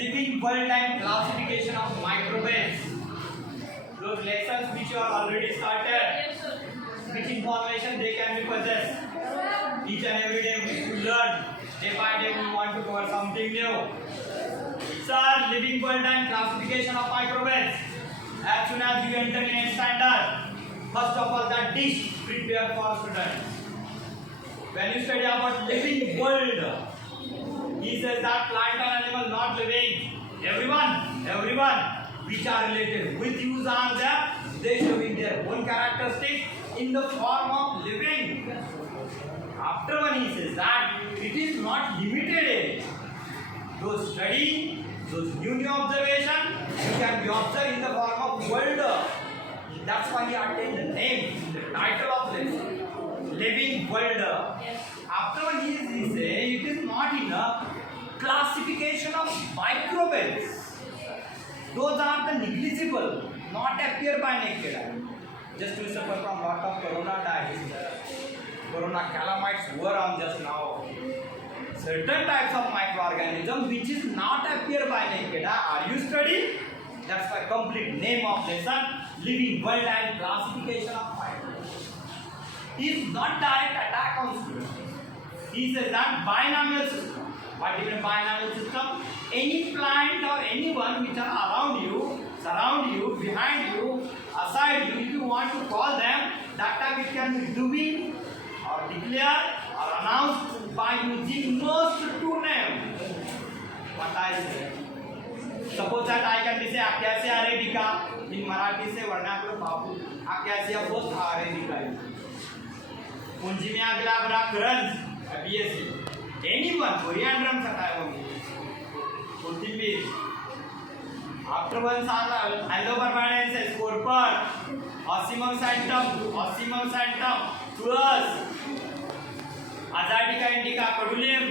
living world and classification of microbes. Those lessons which you have already started, which information they can be possessed. Each and every day we learn, day by day we want to cover something new. Sir, living world and classification of microbes. As soon as you enter in a standard, first of all the dish prepare for students. When you study about living world, he says that plant and animal not living. Everyone which are related with use are there. They showing their own characteristics in the form of living. After one he says that it is not limited age. Those study, those new observation, you can be observed in the form of world. That's why he attained the name, the title of this living world. After one he say it is not in a classification of microbes. Those are the negligible, not appear by naked eye. Just we suffer from lot of corona dies. Corona calamites were on just now. Certain types of microorganisms which is not appear by naked eye. Are you studying? That's why complete name of lesson, living world and classification of microbes. Is not direct attack on students. He says that binomial system. What is a binomial system? Any plant or anyone which are around you, surround you, behind you, aside you, if you want to call them, that time it can be doing or declare or announced by using most two names. What I say? Suppose that I can say Acacia arabica. In Marathi say vernacular babu. Acacia both arabica. Punjimia glabra currants. BSc. Anyone, coriandrum satayam. Kothimir. After one sala, Allobarbadensis, Corpor, Ossimum santum, Tuas, Azatica indica, Cadulium,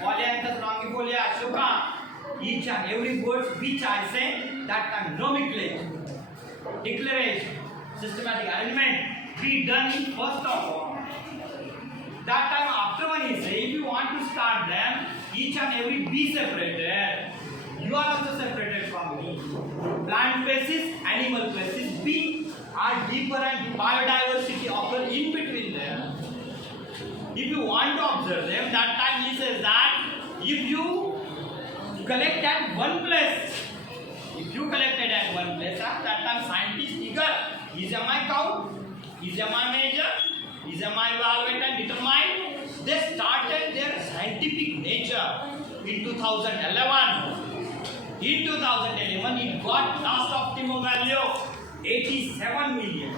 Polyanthus longifolia, Ashoka. Each and every word which I say, that can nomenclature, declaration, systematic arrangement be done in first of all. That time after one is say, if you want to start them, each and every be separated. You are also separated from me. Plant species, animal species, B are deeper and biodiversity occur in between them. If you want to observe them, that time he says that if you collect at one place, that time scientists figure, is my count, is my measure, is my evaluate and determine. They started their scientific nature in 2011. In 2011, it got last optimum value 87 million.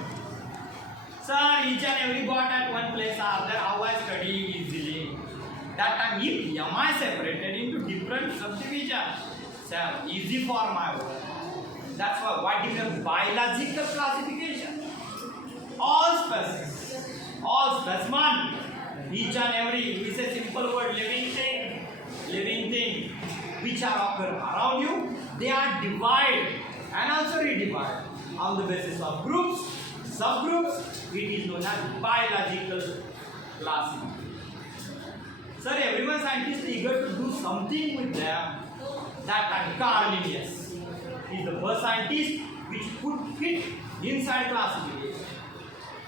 Sir, each and every got at one place are there. How I study easily. That time, if MI separated into different subdivisions, sir, easy for my work. That's why what is the biological classification? All specimen, each and every, we say simple word, living thing, which are occur around you, they are divided and also redivided on the basis of groups, subgroups. It is known as biological classification. Sir, everyone scientist is eager to do something with them. That Carnelius is the first scientist which could fit inside classification.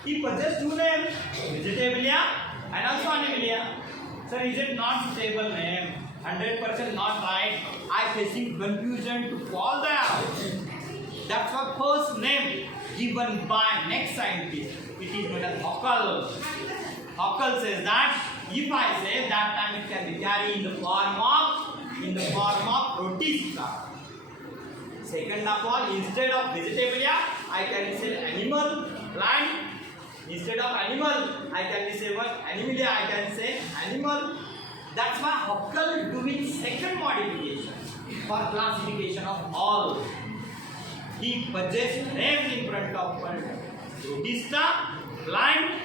He possessed two names, Vegetabilia and also Animalia. Sir, is it not stable name? 100% not right. I facing confusion to call them. That's the first name given by next scientist. It is known as Haeckel. Haeckel says that if I say that time it can be carried in the form of protista. Second of all, instead of Vegetabilia, I can say animal, plant. Instead of animal, I can say what? Animalia, I can say animal. That's why Haeckel doing second modification for classification of all. He possessed names in front of one. Protista, plant.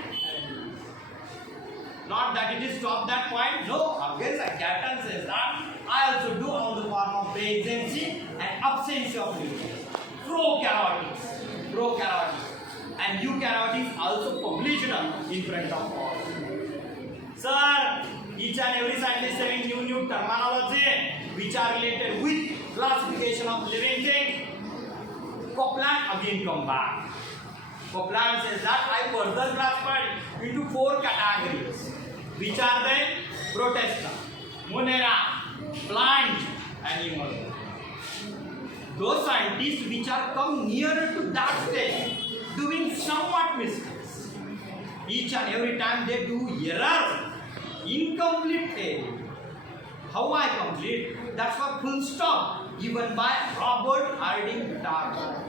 Not that it is stopped that point. No, against Catton says that I also do on the form of presence and absence of nucleus. Prokaryotes. And eukaryotes also published in front of all. Sir, each and every scientist having new terminology which which are related with classification of living things. Copeland again come back. Copeland says that I further classified into 4 categories, which are they? Protista, Monera, plant, animal. Those scientists which are come nearer to that stage, doing somewhat mistakes. Each and every time they do error, incomplete theory. How I complete? That's for full stop given by Robert Harding Whittaker.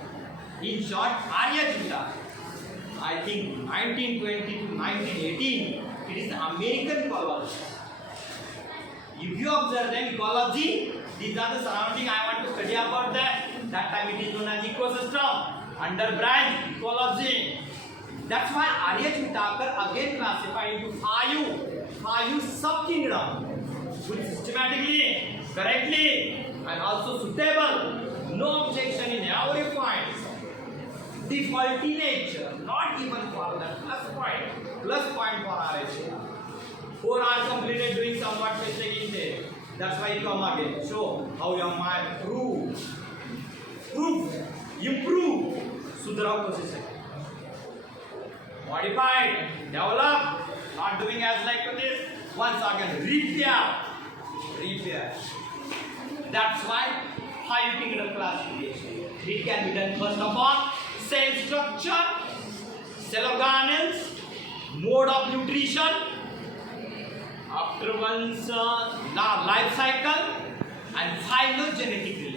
In short, Aryabhatta. I think 1920 to 1918, it is the American ecology. If you observe the ecology, these are the surrounding I want to study about that. That time it is known as ecosystem, under branch ecology. That's why Aryabhatta again classified into five sub-kingdoms, which systematically, correctly, and also suitable. No objection in every point. The faulty nature, not even for that plus point for Aryabhatta. 4 are completed doing somewhat mistake in there. That's why you come again. Show how you might improve, Sudrav position. Modified, develop, not doing as like to this. Once again, repair. That's why 5 kingdom classification. It can be done first of all, cell structure, cell organelles, mode of nutrition, after one's life cycle, and phylogenetic relationship.